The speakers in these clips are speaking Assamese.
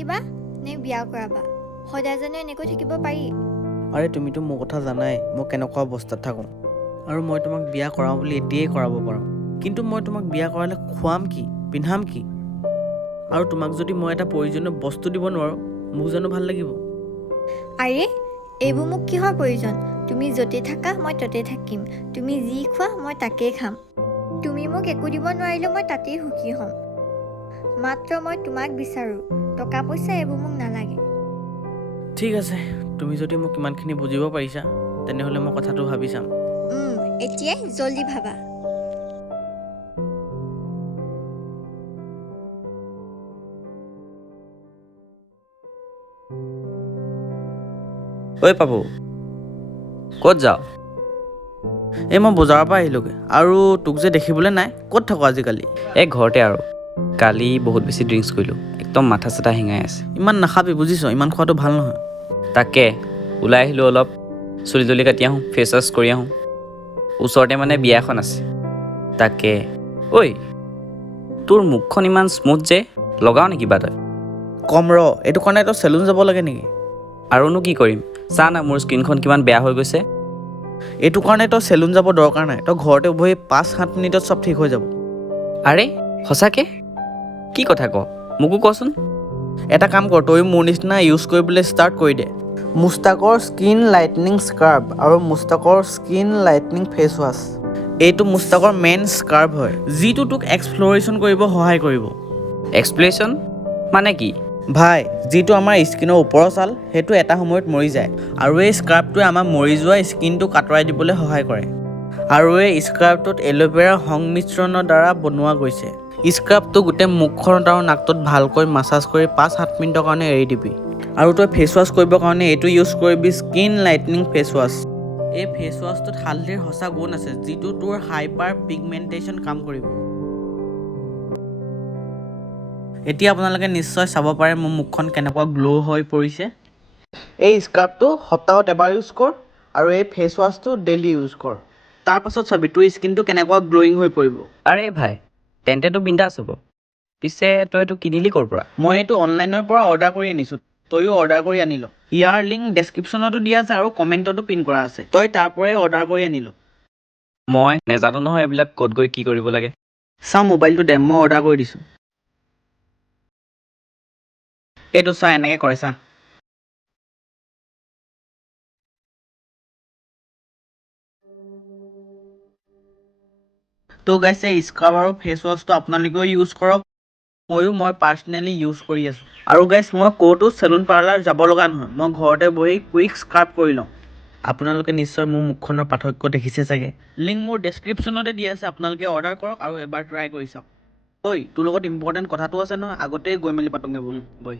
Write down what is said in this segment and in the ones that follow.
থাকিবা নে বিয়া কৰাবা? সদায় জানো এনেকৈ থাকিব পাৰি? আৰে তুমিতো মোৰ কথা জানাই মই কেনেকুৱা অৱস্থাত থাকোঁ আৰু মই তোমাক বিয়া কৰাওঁ বুলি এতিয়াই কৰাব পাৰোঁ, কিন্তু মই তোমাক বিয়া কৰালে খুৱাম কি, পিন্ধাম কি? আৰু তোমাক যদি মই এটা প্ৰয়োজনীয় বস্তু দিব নোৱাৰোঁ, মোক জানো ভাল লাগিব? আৰে এইবোৰ মোক কিহৰ প্ৰয়োজন? তুমি য'তে থাকা মই ত'তে থাকিম। তুমি যি খোৱা মই তাকেই খাম। তুমি মোক একো দিব নোৱাৰিলেও মই তাতেই সুখী হ'ম। মাত্ৰ মই তোমাক বিচাৰোঁ, টকা পইচা এইবোৰ মোক নালাগে। ঠিক আছে, তুমি যদি মোক ইমানখিনি বুজিব পাৰিছা তেনেহ'লে মই কথাটো ভাবি চাম। এতিয়াই জল্দি ভাবা। ঐ পাপু, ক'ত যাৱ? এই মই বজাৰৰ পৰা আহিলোঁগৈ আৰু তোক যে দেখিবলৈ নাই, ক'ত থাকোঁ আজিকালি? এই ঘৰতে আৰু। কালি বহুত বেছি ড্ৰিংকছ কৰিলোঁ, একদম মাথা চাথা শিঙাই আছে। ইমান নাখাবি বুজিছ, ইমান খোৱাটো ভাল নহয়। তাকে ওলাই আহিলোঁ অলপ, চুলি তুলি কাটি আহোঁ, ফেচ ৱাছ কৰি আহোঁ। ওচৰতে মানে বিয়া এখন আছে। তাকে ঐ, তোৰ মুখখন ইমান স্মুথ যে, লগাও নেকি কিবা তই? কম ৰ, এইটো কাৰণে তই চেলুন যাব লাগে নেকি? আৰুনো কি কৰিম, চা না মোৰ স্কিনখন কিমান বেয়া হৈ গৈছে। এইটো কাৰণে তই চেলুন যাব দৰকাৰ নাই, তই ঘৰতে বহি 5-7 মিনিটত চব ঠিক হৈ যাব। আৰে সঁচাকে? কি কথা ক, মোকো কচোন। এটা কাম কৰ, তই মোৰ নিচিনা ইউজ কৰিবলৈ ষ্টাৰ্ট কৰি দে। মুস্তাকৰ স্কিন লাইটনিং স্কাৰ্ব আৰু মুস্তাকৰ স্কিন লাইটনিং ফেচ ৱাছ। এইটো মুস্তাকৰ মেইন স্কাৰ্ব হয়, যিটো তোক এক্সপ্ল'ৰেশ্যন কৰিব সহায় কৰিব। এক্সপ্লেশ্যন মানে কি? ভাই, যিটো আমাৰ স্কিনৰ ওপৰৰ ছাল সেইটো এটা সময়ত মৰি যায়, আৰু এই স্কাৰ্বটোৱে আমাৰ মৰি যোৱা স্কিনটোক আঁতৰাই দিবলৈ সহায় কৰে। আৰু এই স্কাৰ্বটোত এল'ভেৰাৰ সংমিশ্ৰণৰ দ্বাৰা বনোৱা গৈছে। স্কাৰ্বটো গোটেই মুখখনত আৰু নাকটোত ভালকৈ মাছাজ কৰি 5-7 মিনিটৰ কাৰণে এৰি দিবি। আৰু তই ফেচ ৱাছ কৰিবৰ কাৰণে এইটো ইউজ কৰিবি, স্কিন লাইটনিং ফেচ ৱাছ। এই ফেচ ৱাছটোত হালধিৰ সঁচা গুণ আছে, যিটো তোৰ হাইপাৰ পিগমেণ্টেশ্যন কাম কৰিব। এতিয়া আপোনালোকে নিশ্চয় চাব পাৰে মোৰ মুখখন কেনেকুৱা গ্ল' হৈ পৰিছে। এই স্কাৰ্বটো সপ্তাহত এবাৰ ইউজ কৰ আৰু এই ফেচ ৱাছটো ডেইলি ইউজ কৰ। তাৰপাছত চাবি তোৰ স্কিনটো কেনেকুৱা গ্ল'য়িং হৈ পৰিব। আৰে ভাই, তেন্তেতো বিন্দাছ হ'ব। পিছে তই এইটো কিনিলি ক'ৰ পৰা? মই এইটো অনলাইনৰ পৰা অৰ্ডাৰ কৰি আনিছোঁ, তইও অৰ্ডাৰ কৰি আনি ল। ইয়াৰ লিংক ডেছক্ৰিপশ্যনতো দিয়া আছে আৰু কমেণ্টতো পিন কৰা আছে, তই তাৰ পৰাই অৰ্ডাৰ কৰি আনি ল। মই নেজানো নহয় এইবিলাক ক'ত গৈ কি কৰিব লাগে। চা মোবাইলটো দে, মই অৰ্ডাৰ কৰি দিছোঁ। এইটো চা, এনেকৈ কৰে চা। তো গাইছে স্কাৰ্ব আৰু ফেচ ৱাছটো আপোনালোকেও ইউজ কৰক, মই পাৰ্চনেলি ইউজ কৰি আছোঁ। আৰু গাইছ, মই ক'তো চেলুন পাৰ্লাৰ যাব লগা নহয়, মই ঘৰতে বহি কুইক স্কাৰ্ব কৰি লওঁ। আপোনালোকে নিশ্চয় মোৰ মুখখনৰ পাৰ্থক্য দেখিছে চাগে। লিংক মোৰ ডেছক্ৰিপশ্যনতে দিয়া আছে, আপোনালোকে অৰ্ডাৰ কৰক আৰু এবাৰ ট্ৰাই কৰি চাওক। ঐ, তোৰ লগত ইম্পৰ্টেণ্ট কথাটো আছে নহয়, আগতেই গৈ মেলি পাতোঁগৈ বৈ।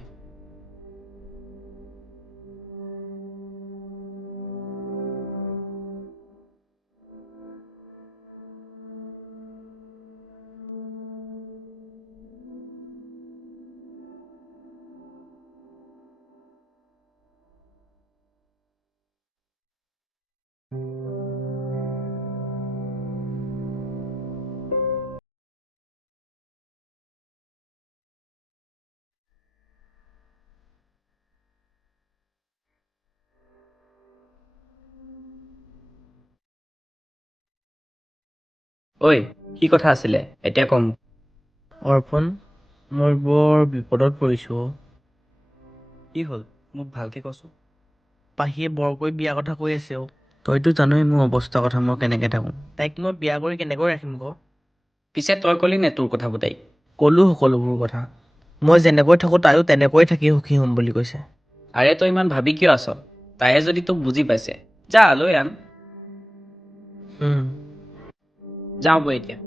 ঐ, কি কথা আছিলে এতিয়া কম। অৰ্পণ, মই বৰ বিপদত পৰিছোঁ। কি হ'ল মোক ভালকে কচোন। পাহিয়ে বৰকৈ বিয়া কথা কৈ আছে অ'। তইতো জানই মোৰ অৱস্থাৰ কথা, মই কেনেকৈ থাকোঁ। তাইক মই বিয়া কৰি কেনেকৈ ৰাখিম ক? পিছে তই ক'লি নে তোৰ কথা তাইক? ক'লো সকলোবোৰ কথা। মই যেনেকৈ থাকোঁ তাইও তেনেকৈ থাকি সুখী হ'ম বুলি কৈছে। আৰে তই ইমান ভাবি কিয় আছ? তাইয়ে যদি তোক বুজি পাইছে, যা লৈ আন। যাওঁ বৈ এতিয়া।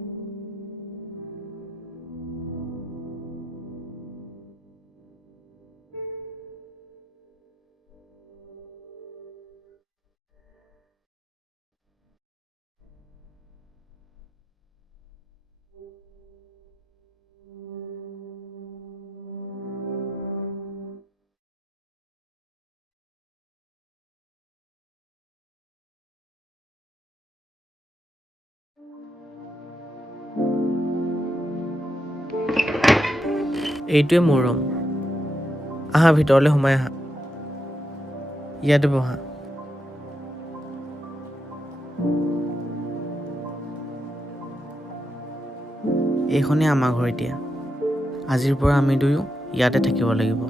এইটোৱে মোৰ ৰুম। আহা ভিতৰলৈ সোমাই আহা ইয়াতে বহা এইখনেই আমাৰ ঘৰ এতিয়া আজিৰ পৰা আমি দুয়ো ইয়াতে থাকিব লাগিব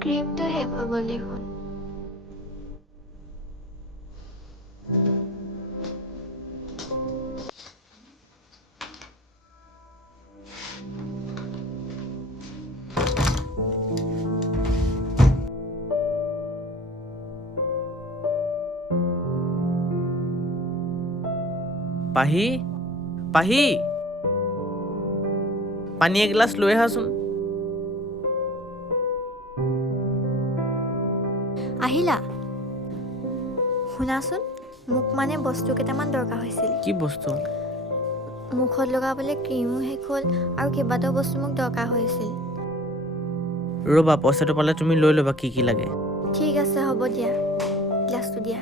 ক্ৰীমটো শেষ হৈ গ'ল দেখোন পাহি পাহি পানী এগিলাচ লৈ আহাচোন আহিলা শুনাচোন মোক মানে বস্তু কেইটামান দৰকাৰ হৈছিল কি বস্তু মুখত লগাবলৈ ক্ৰীমো শেষ হ'ল আৰু কেইবাটাও বস্তু মোক দৰকাৰ হৈছিল ৰ'বা পইচাটো পালে তুমি লৈ ল'বা কি কি লাগে ঠিক আছে হ'ব দিয়া গ্লাছটো দিয়া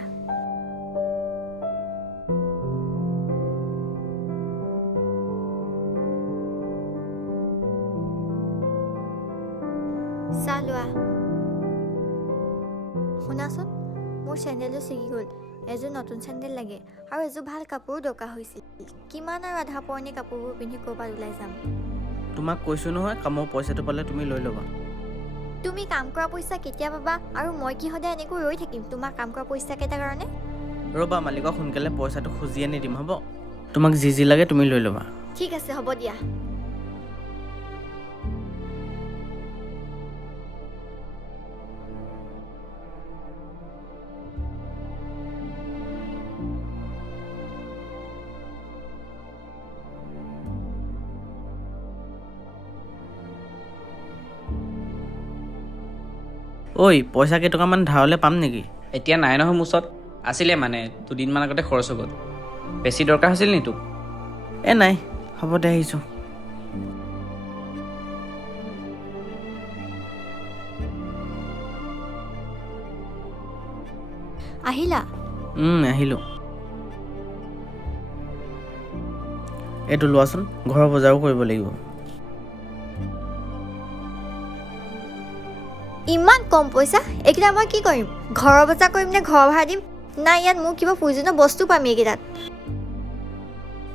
চাহ লোৱা শুনাচোন মোৰ চেণ্ডেলটো ছিগি গ'ল এযোৰ নতুন চেণ্ডেল লাগে আৰু এযোৰ ভাল কাপোৰো দৰকাৰ হৈছিল কিমান আৰু আধা পুৰণি কাপোৰবোৰ পিন্ধি ক'ৰবাত ওলাই যাম তোমাক কৈছোঁ নহয় কামৰ পইচাটো পালে তুমি লৈ ল'বা তুমি কাম কৰা পইচা কেতিয়া পাবা আৰু মই কি সদায় এনেকৈ ৰৈ থাকিম তোমাৰ কাম কৰা পইচা কেইটাৰ কাৰণে ৰ'বা মালিকক সোনকালে পইচাটো খুজি আনি দিম হ'ব তোমাক যি যি লাগে তুমি লৈ ল'বা ঠিক আছে হ'ব দিয়া ঐ পইচা কেইটকামান ধাৰলৈ পাম নেকি এতিয়া নাই নহয় মোৰ ওচৰত আছিলে মানে দুদিনমান আগতে খৰচ হৈ গ'ল বেছি দৰকাৰ হৈছিল নি তোক নাই হ'ব দে আহিছোঁ আহিলা আহিলোঁ এইটো লোৱাচোন ঘৰৰ বজাৰো কৰিব লাগিব ইমান কম পইচা এইকেইটা মই কি কৰিম ঘৰৰ বজাৰ কৰিম নে ঘৰ ভাড়া দিম নাই ইয়াত মোৰ কিবা প্ৰয়োজনীয় বস্তু পাম এইকেইটাত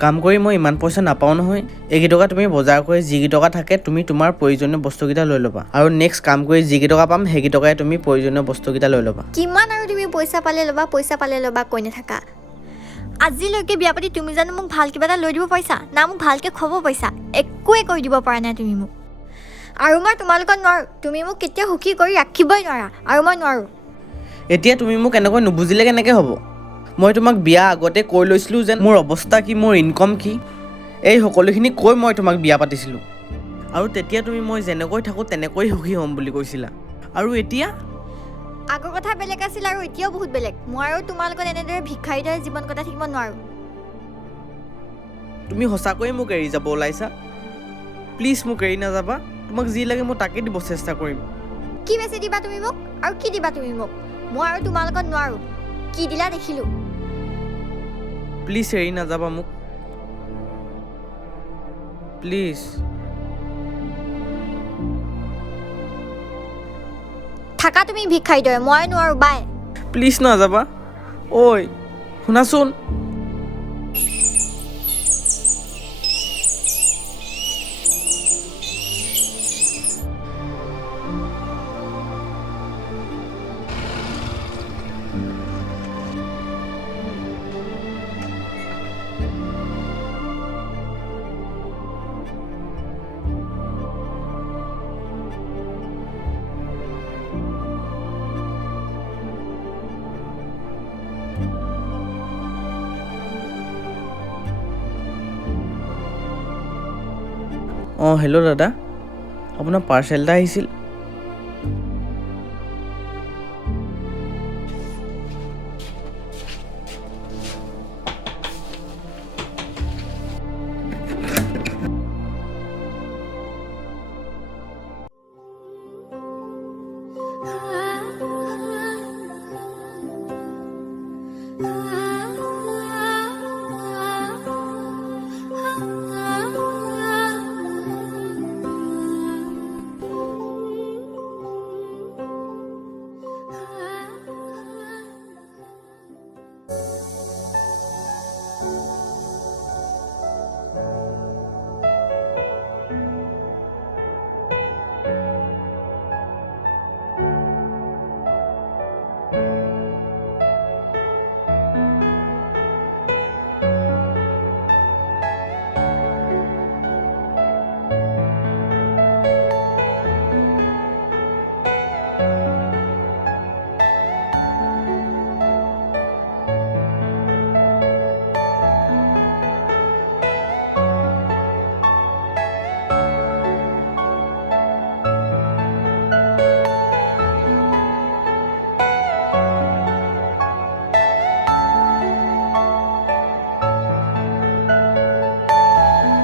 কাম কৰি মই ইমান পইচা নাপাওঁ নহয় এইকেইটকা তুমি বজাৰ কৰি যিকেইটকা থাকে তুমি তোমাৰ প্ৰয়োজনীয় বস্তুকেইটা লৈ ল'বা আৰু নেক্সট কাম কৰি যিকেইটকা পাম সেইকেইটকাই তুমি প্ৰয়োজনীয় বস্তুকেইটা লৈ ল'বা কিমান আৰু তুমি পইচা পালে ল'বা কৈ নাথাকা আজিলৈকে বিয়া পাতি তুমি জানো মোক ভাল কিবা এটা লৈ দিব পাৰিছা না মোক ভালকৈ খুৱাব পাৰিছা একোৱে কৰি দিব পৰা নাই তুমি মোক আৰু মই তোমালোকক নোৱাৰোঁ তুমি মোক কেতিয়াও সুখী কৰি ৰাখিবই নোৱাৰা আৰু মই নোৱাৰোঁ এতিয়া তুমি মোক এনেকৈ নুবুজিলে কেনেকৈ হ'ব মই তোমাক বিয়া আগতে কৈ লৈছিলোঁ যেন মোৰ অৱস্থা কি মোৰ ইনকম কি এই সকলোখিনি কৈ মই তোমাক বিয়া পাতিছিলোঁ আৰু তেতিয়া তুমি মই যেনেকৈ থাকোঁ তেনেকৈ সুখী হ'ম বুলি কৈছিলা আৰু এতিয়া আগৰ কথা বেলেগ আছিল আৰু এতিয়াও বহুত বেলেগ মই আৰু তোমাৰ লগত এনেদৰে ভিক্ষাৰীৰ দৰে জীৱন কটাই থাকিব নোৱাৰোঁ তুমি সঁচাকৈয়ে মোক এৰি যাব ওলাইছা প্লিজ মোক এৰি নাযাবা তোমাক যি লাগে মই তাকে দিব চেষ্টা কৰিম কি বেছি দিবা তুমি মোক আৰু কি দিবা তুমি মোক মই আৰু তোমাৰ লগত নোৱাৰোঁ কি দিলা দেখিলোঁ প্লিজ এৰি নাযাবা মোক, প্লিজ। থাকা তুমি ভিক্ষাৰী দৰে, মই নোৱাৰোঁ বাই। প্লিজ নাযাবা। ঐ শুনাচোন। অঁ হেল্ল' দাদা, আপোনাৰ পাৰ্চেল এটা আহিছিল।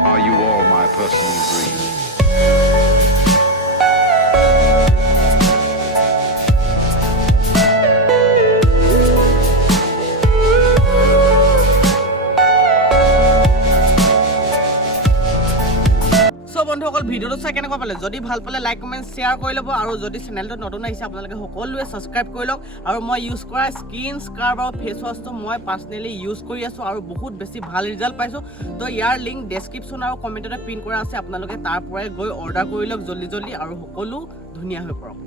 Are you all my personal dreams? চ' বন্ধুসকল ভিডিঅ'টো চাই কেনেকুৱা পালে? যদি ভাল পালে লাইক কমেণ্ট শ্বেয়াৰ কৰি ল'ব, আৰু যদি চেনেলটোত নতুন আহিছে আপোনালোকে সকলোৱে ছাবস্ক্ৰাইব কৰি লওক। আৰু মই ইউজ কৰা স্কিন স্ক্ৰাব আৰু ফেচ ৱাছটো মই পাৰ্চনেলি ইউজ কৰি আছোঁ আৰু বহুত বেছি ভাল ৰিজাল্ট পাইছোঁ। তো ইয়াৰ লিংক ডেছক্ৰিপশ্যন আৰু কমেণ্টতে পিন কৰা আছে, আপোনালোকে তাৰ পৰাই গৈ অৰ্ডাৰ কৰি লওক জল্দি জল্দি, আৰু সকলো ধুনীয়া হৈ পৰক।